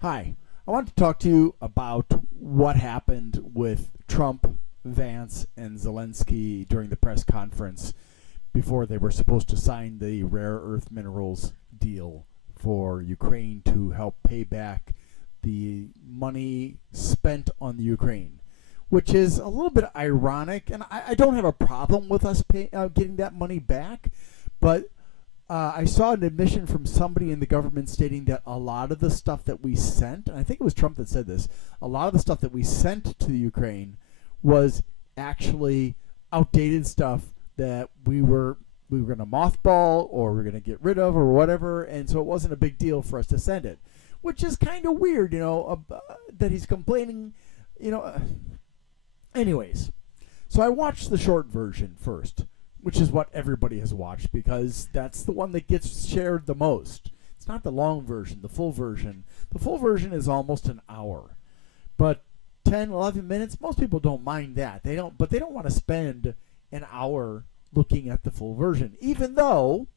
Hi. I want to talk to you about what happened with Trump, Vance, and Zelenskyy during the press conference before they were supposed to sign the rare earth minerals deal for Ukraine to help pay back the money spent on the Ukraine, which is a little bit ironic. And I don't have a problem with us getting that money back, but I saw an admission from somebody in the government stating that a lot of the stuff that we sent, and I think it was Trump that said this, a lot of the stuff that we sent to the Ukraine was actually outdated stuff that we were going to mothball or we're going to get rid of or whatever, and so it wasn't a big deal for us to send it, which is kind of weird, that he's complaining, Anyways, so I watched the short version first, which is what everybody has watched because that's the one that gets shared the most. It's not the long version, the full version. The full version is almost an hour. But 10, 11 minutes, most people don't mind that. But they don't want to spend an hour looking at the full version. Even though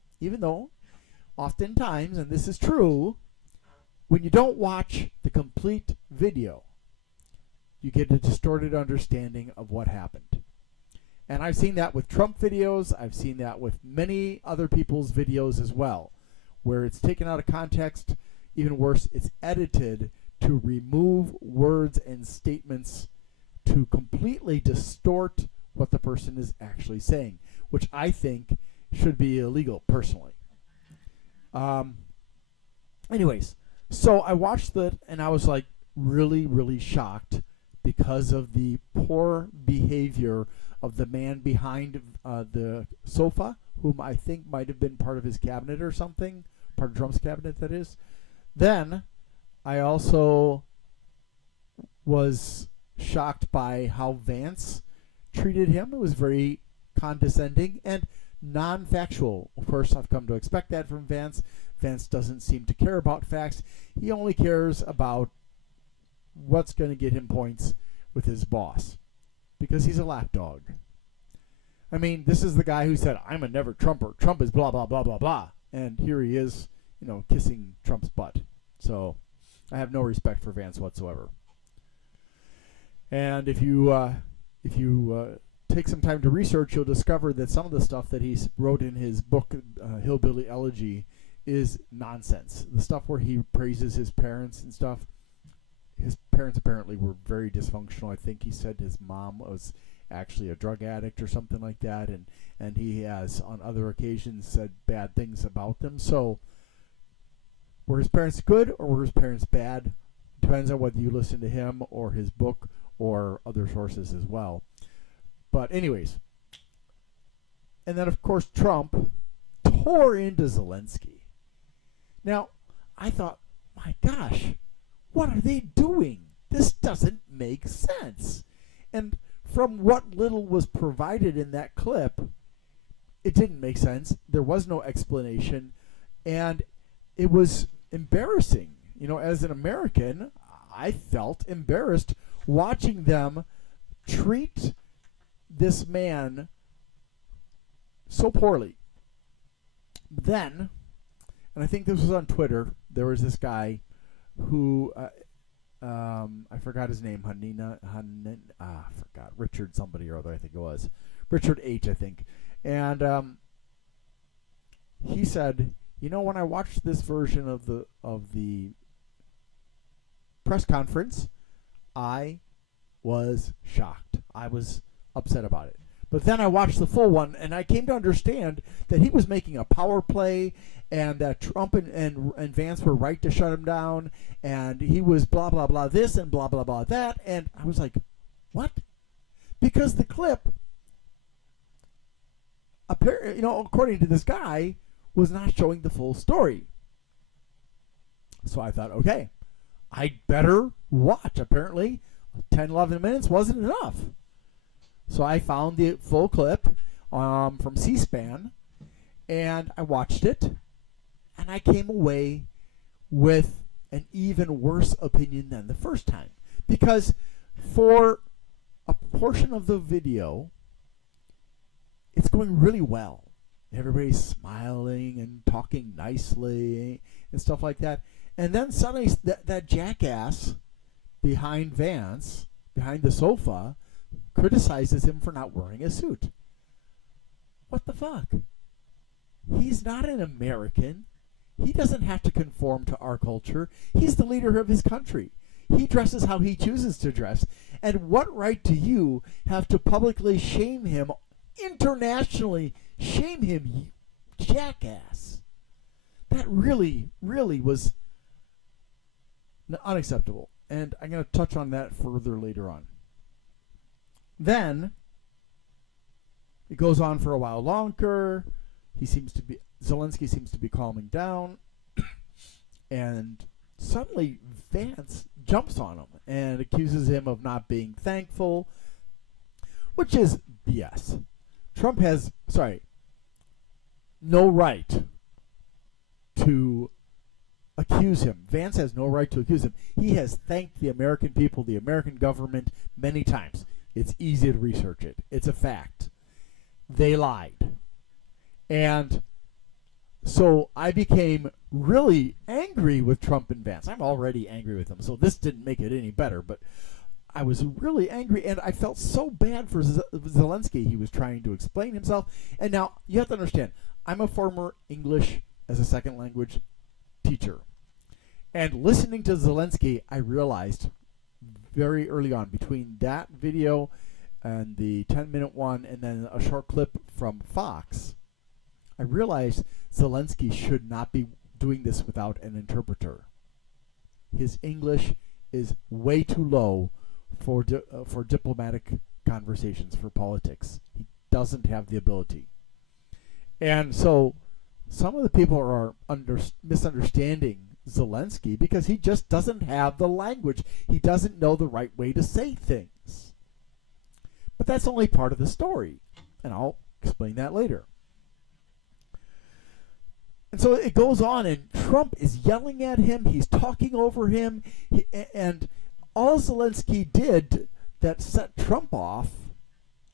oftentimes, and this is true, when you don't watch the complete video, you get a distorted understanding of what happened. And I've seen that with Trump videos. I've seen that with many other people's videos as well, where it's taken out of context. Even worse, it's edited to remove words and statements to completely distort what the person is actually saying, which I think should be illegal personally. Anyways, so I watched that and I was like really, really shocked because of the poor behavior of the man behind the sofa, whom I think might have been part of his cabinet or something, part of Trump's cabinet, that is. Then I also was shocked by how Vance treated him. It was very condescending and non-factual. Of course, I've come to expect that from Vance. Vance doesn't seem to care about facts. He only cares about what's going to get him points with his boss, because he's a lapdog. I mean, this is the guy who said, I'm a never Trumper. Trump is blah, blah, blah, blah, blah. And here he is, kissing Trump's butt. So I have no respect for Vance whatsoever. And if you take some time to research, you'll discover that some of the stuff that he wrote in his book, Hillbilly Elegy, is nonsense. The stuff where he praises his parents and stuff, his parents apparently were very dysfunctional. I think he said his mom was actually a drug addict or something like that, and he has on other occasions said bad things about them. So were his parents good or were his parents bad? Depends on whether you listen to him or his book or other sources as well. But anyways, and then of course Trump tore into Zelenskyy. Now, I thought, my gosh, what are they doing? This doesn't make sense. And from what little was provided in that clip, it didn't make sense. There was no explanation. And it was embarrassing. As an American, I felt embarrassed watching them treat this man so poorly. Then, and I think this was on Twitter, there was this guy who I forgot his name, I forgot, Richard somebody or other, I think it was Richard H, I think, and he said, when I watched this version of the press conference, I was shocked. I was upset about it. But then I watched the full one, and I came to understand that he was making a power play, and that Trump and Vance were right to shut him down, and he was blah, blah, blah this and blah, blah, blah that. And I was like, what? Because the clip, according to this guy, was not showing the full story. So I thought, okay, I'd better watch. Apparently, 10, 11 minutes wasn't enough. So I found the full clip from C-SPAN, and I watched it, and I came away with an even worse opinion than the first time. Because for a portion of the video, it's going really well. Everybody's smiling and talking nicely and stuff like that. And then suddenly that jackass behind Vance, behind the sofa, criticizes him for not wearing a suit. What the fuck? He's not an American. He doesn't have to conform to our culture. He's the leader of his country. He dresses how he chooses to dress. And what right do you have to publicly shame him, internationally shame him, you jackass? That really, really was unacceptable. And I'm going to touch on that further later on. Then it goes on for a while longer. Zelenskyy seems to be calming down, and suddenly Vance jumps on him and accuses him of not being thankful, which is BS. Trump has, no right to accuse him. Vance has no right to accuse him. He has thanked the American people, the American government, many times. It's easy to research it. It's a fact. They lied. And so I became really angry with Trump and Vance. I'm already angry with them, so this didn't make it any better, but I was really angry, and I felt so bad for Zelenskyy. He was trying to explain himself. And now, you have to understand, I'm a former English as a second language teacher. And listening to Zelenskyy, I realized very early on, between that video and the 10-minute one and then a short clip from Fox, I realized Zelenskyy should not be doing this without an interpreter. His English is way too low for diplomatic conversations, for politics. He doesn't have the ability. And so some of the people are misunderstanding Zelenskyy because he just doesn't have the language. He doesn't know the right way to say things. But that's only part of the story, and I'll explain that later. And so it goes on, and Trump is yelling at him. He's talking over him. And all Zelenskyy did that set Trump off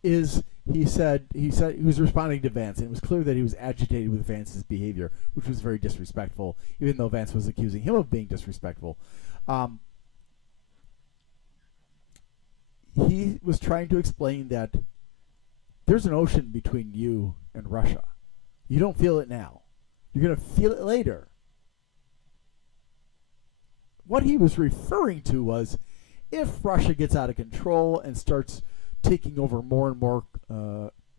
is he was responding to Vance, and it was clear that he was agitated with Vance's behavior, which was very disrespectful, even though Vance was accusing him of being disrespectful. He was trying to explain that there's an ocean between you and Russia. You don't feel it now. You're going to feel it later. What he was referring to was, if Russia gets out of control and starts taking over more and more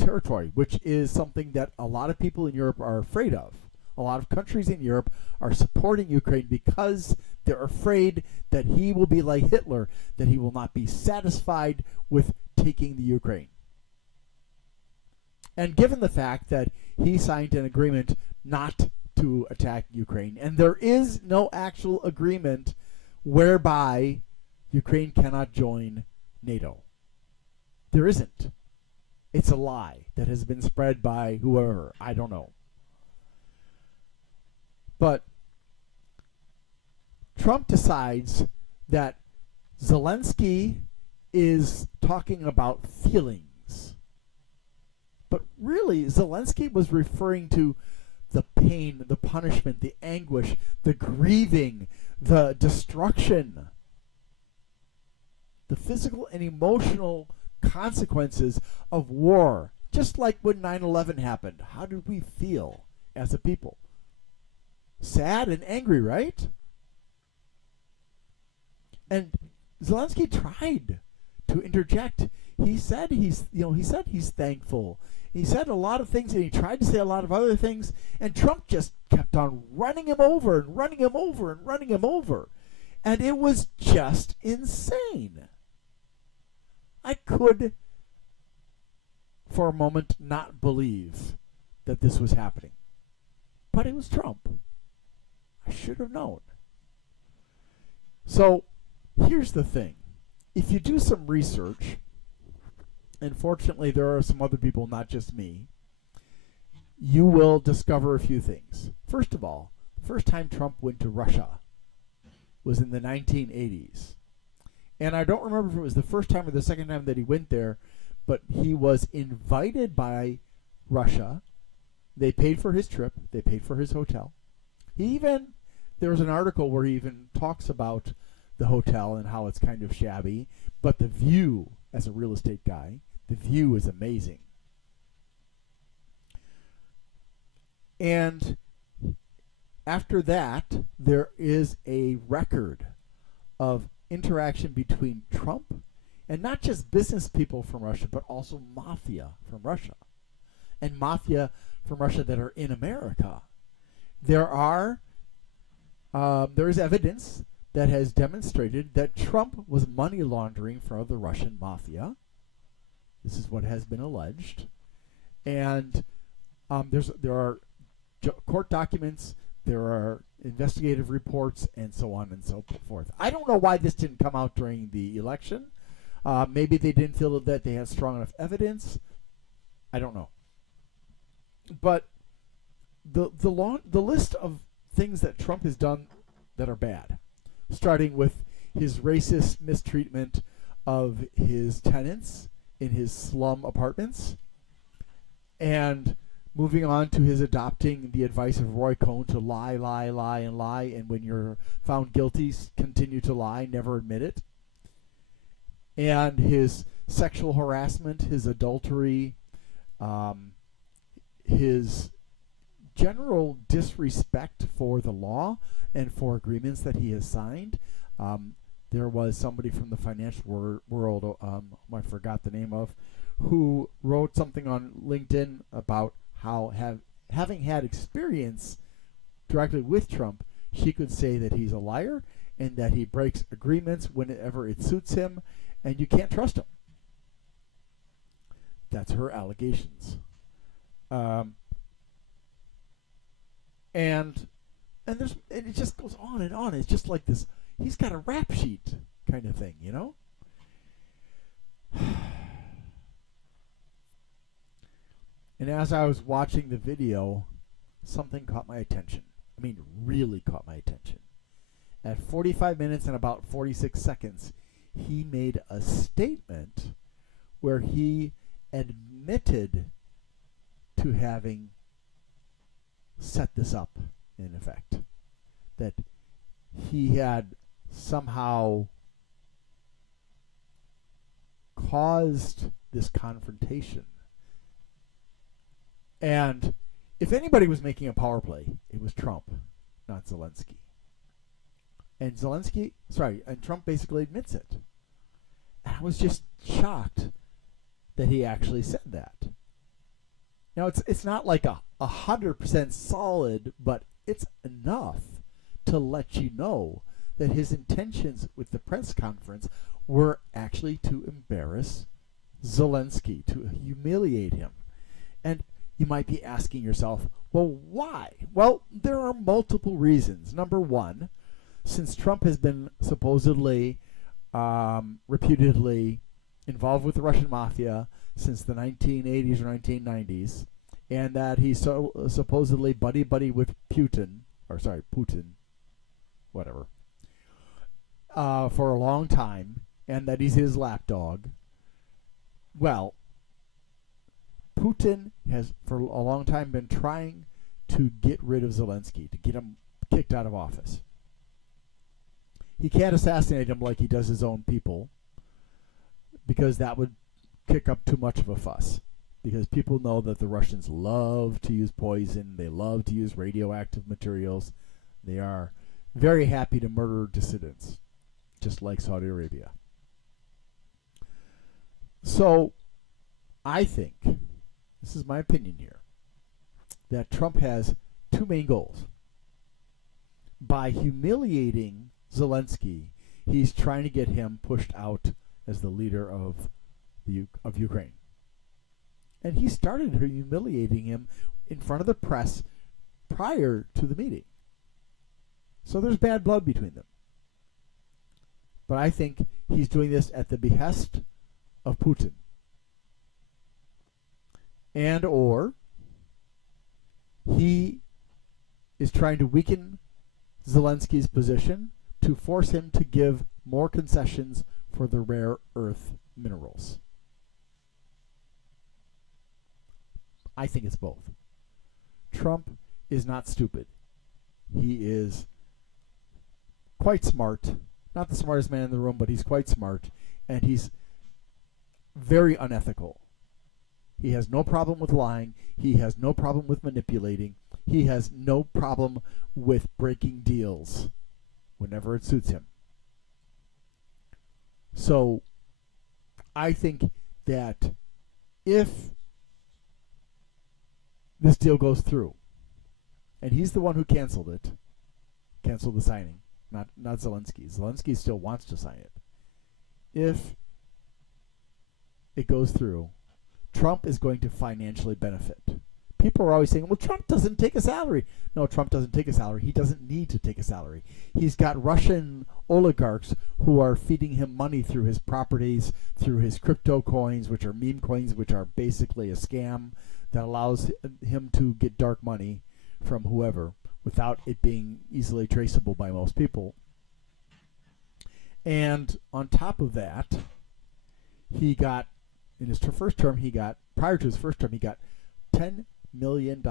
territory, which is something that a lot of people in Europe are afraid of. A lot of countries in Europe are supporting Ukraine because they're afraid that he will be like Hitler, that he will not be satisfied with taking the Ukraine. And given the fact that he signed an agreement not to attack Ukraine, and there is no actual agreement whereby Ukraine cannot join NATO. There isn't. It's a lie that has been spread by whoever. I don't know. But Trump decides that Zelenskyy is talking about feelings. But really, Zelenskyy was referring to the pain, the punishment, the anguish, the grieving, the destruction, the physical and emotional consequences of war. Just like when 9/11 happened. How did we feel as a people? Sad and angry, right? And Zelenskyy tried to interject. He said he's thankful. He said a lot of things, and he tried to say a lot of other things, and Trump just kept on running him over and running him over and running him over. And it was just insane. I could, for a moment, not believe that this was happening. But it was Trump. I should have known. So, here's the thing. If you do some research, and fortunately there are some other people, not just me, you will discover a few things. First of all, the first time Trump went to Russia was in the 1980s. And I don't remember if it was the first time or the second time that he went there, but he was invited by Russia. They paid for his trip. They paid for his hotel. He even There was an article where he even talks about the hotel and how it's kind of shabby, but the view, as a real estate guy, the view is amazing. And after that, there is a record of interaction between Trump and not just business people from Russia, but also mafia from Russia and mafia from Russia that are in America. There is evidence that has demonstrated that Trump was money laundering for the Russian mafia. This is what has been alleged, and there are court documents, there are investigative reports, and so on and so forth. I don't know why this didn't come out during the election. Maybe they didn't feel that they had strong enough evidence. I don't know. But the list of things that Trump has done that are bad, starting with his racist mistreatment of his tenants in his slum apartments, and moving on to his adopting the advice of Roy Cohn to lie, lie, lie, and lie, and when you're found guilty, continue to lie, never admit it. And his sexual harassment, his adultery, his general disrespect for the law and for agreements that he has signed. There was somebody from the financial world, I forgot the name of, who wrote something on LinkedIn about how having had experience directly with Trump, she could say that he's a liar and that he breaks agreements whenever it suits him, and you can't trust him. That's her allegations. And it just goes on and on. It's just like this. He's got a rap sheet kind of thing, you know? And as I was watching the video, something caught my attention. I mean, really caught my attention. At 45 minutes and about 46 seconds, he made a statement where he admitted to having set this up, in effect. That he had somehow caused this confrontation. And if anybody was making a power play, it was Trump, not Zelenskyy. And Trump basically admits it. And I was just shocked that he actually said that. Now, it's not like 100% solid, but it's enough to let you know that his intentions with the press conference were actually to embarrass Zelenskyy, to humiliate him. And you might be asking yourself, well, why? Well, there are multiple reasons. Number one, since Trump has been supposedly, reputedly involved with the Russian mafia since the 1980s or 1990s, and that he's supposedly buddy-buddy with Putin, whatever, for a long time, and that he's his lapdog. Well, Putin has for a long time been trying to get rid of Zelenskyy, to get him kicked out of office. He can't assassinate him like he does his own people, because that would kick up too much of a fuss. Because people know that the Russians love to use poison, they love to use radioactive materials. They are very happy to murder dissidents, just like Saudi Arabia. So, I think, this is my opinion here, that Trump has two main goals. By humiliating Zelenskyy, he's trying to get him pushed out as the leader of Ukraine. And he started humiliating him in front of the press prior to the meeting. So there's bad blood between them. But I think he's doing this at the behest of Putin. And or he is trying to weaken Zelenskyy's position to force him to give more concessions for the rare earth minerals. I think it's both. Trump is not stupid. He is quite smart. Not the smartest man in the room, but he's quite smart. And he's very unethical. He has no problem with lying. He has no problem with manipulating. He has no problem with breaking deals whenever it suits him. So I think that if this deal goes through, and he's the one who canceled the signing, not Zelenskyy. Zelenskyy still wants to sign it. If it goes through, Trump is going to financially benefit. People are always saying, well, Trump doesn't take a salary. No, Trump doesn't take a salary. He doesn't need to take a salary. He's got Russian oligarchs who are feeding him money through his properties, through his crypto coins, which are meme coins, which are basically a scam that allows him to get dark money from whoever without it being easily traceable by most people. And on top of that, he got, in his first term, prior to his first term, he got $10 million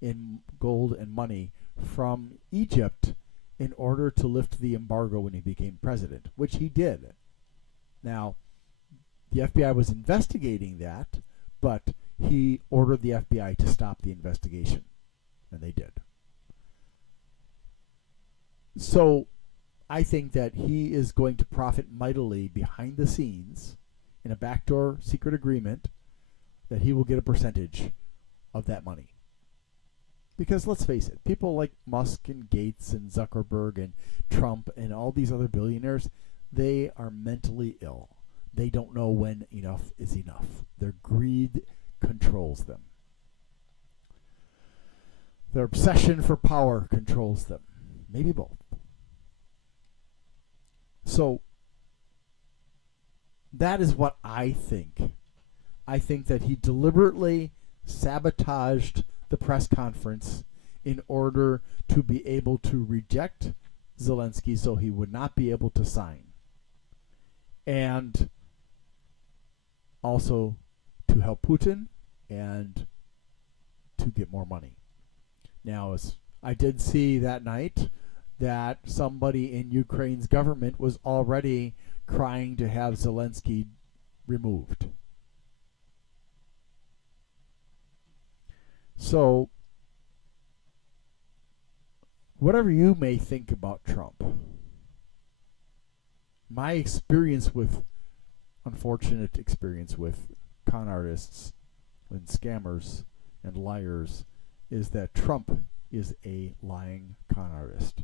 in gold and money from Egypt in order to lift the embargo when he became president, which he did. Now, the FBI was investigating that, but he ordered the FBI to stop the investigation, and they did. So I think that he is going to profit mightily behind the scenes in a backdoor secret agreement, that he will get a percentage of that money. Because let's face it, people like Musk and Gates and Zuckerberg and Trump and all these other billionaires, they are mentally ill. They don't know when enough is enough. Their greed controls them. Their obsession for power controls them. Maybe both. So that is what I think. I think that he deliberately sabotaged the press conference in order to be able to reject Zelenskyy so he would not be able to sign. And also to help Putin and to get more money. Now, I did see that night that somebody in Ukraine's government was already crying to have Zelenskyy removed. So, whatever you may think about Trump, my unfortunate experience with con artists and scammers and liars is that Trump is a lying con artist.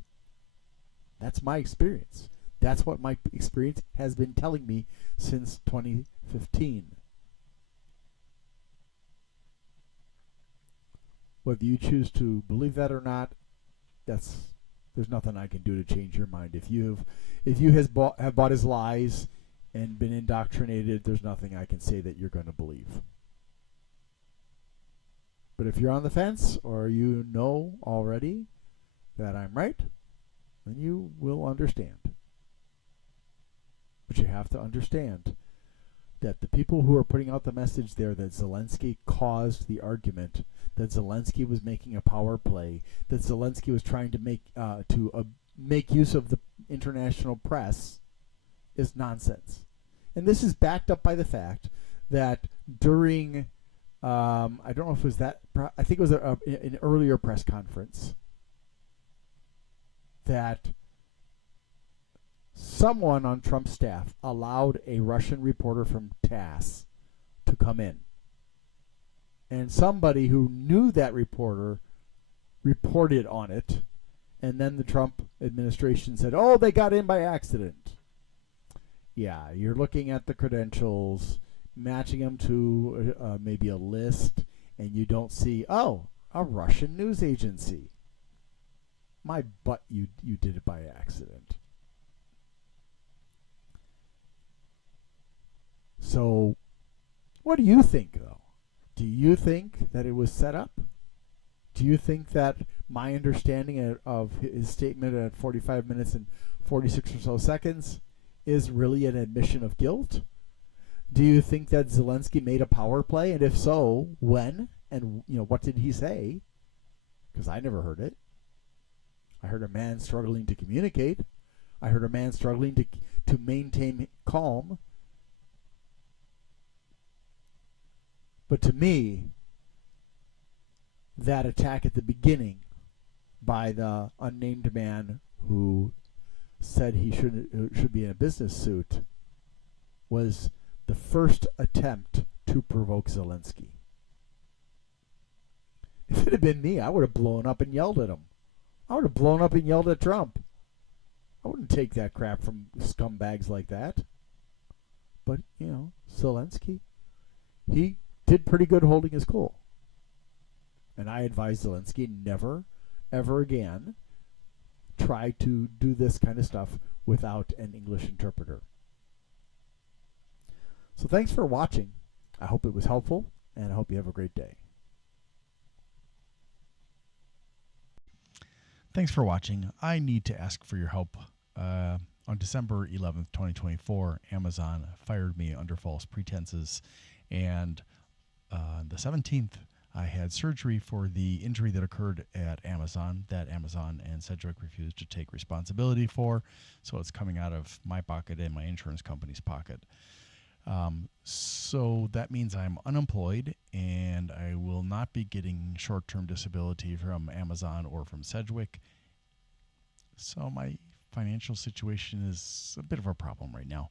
That's my experience. That's what my experience has been telling me since 2015. Whether you choose to believe that or not, there's nothing I can do to change your mind. If you have bought his lies and been indoctrinated, there's nothing I can say that you're going to believe. But if you're on the fence, or you know already that I'm right, then you will understand. But you have to understand that the people who are putting out the message there that Zelenskyy caused the argument, that Zelenskyy was making a power play, that Zelenskyy was trying to make use of the international press, is nonsense. And this is backed up by the fact that during, I don't know if it was that, I think it was an earlier press conference, that someone on Trump's staff allowed a Russian reporter from TASS to come in. And somebody who knew that reporter reported on it, and then the Trump administration said, oh, they got in by accident. Yeah, you're looking at the credentials, matching them to maybe a list, and you don't see, oh, a Russian news agency. My butt, you did it by accident. So, what do you think, though? Do you think that it was set up? Do you think that my understanding of his statement at 45 minutes and 46 or so seconds is really an admission of guilt? Do you think that Zelenskyy made a power play? And if so, when? And what did he say? Because I never heard it. I heard a man struggling to communicate. I heard a man struggling to maintain calm. But to me, that attack at the beginning by the unnamed man who said he should be in a business suit was the first attempt to provoke Zelenskyy. If it had been me, I would have blown up and yelled at him. I would have blown up and yelled at Trump. I wouldn't take that crap from scumbags like that. But, Zelenskyy, he did pretty good holding his cool. And I advise Zelenskyy never, ever again try to do this kind of stuff without an English interpreter. So thanks for watching. I hope it was helpful, and I hope you have a great day. Thanks for watching. I need to ask for your help. On December 11th, 2024, Amazon fired me under false pretenses, and on the 17th, I had surgery for the injury that occurred at Amazon that Amazon and Sedgwick refused to take responsibility for, so it's coming out of my pocket and my insurance company's pocket. So that means I'm unemployed, and I will not be getting short-term disability from Amazon or from Sedgwick. So my financial situation is a bit of a problem right now.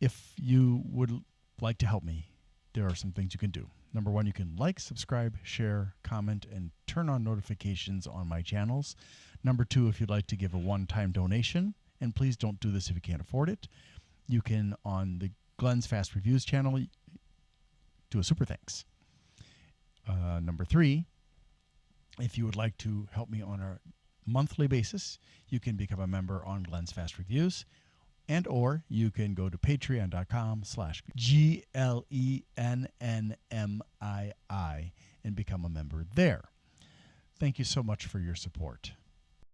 If you would like to help me, there are some things you can do. Number one, you can like, subscribe, share, comment, and turn on notifications on my channels. Number two, if you'd like to give a one-time donation, and please don't do this if you can't afford it, you can, on the Glenn's Fast Reviews channel, do a super thanks. Number three, if you would like to help me on a monthly basis, you can become a member on Glenn's Fast Reviews, and or you can go to patreon.com/GLENNMII and become a member there. Thank you so much for your support.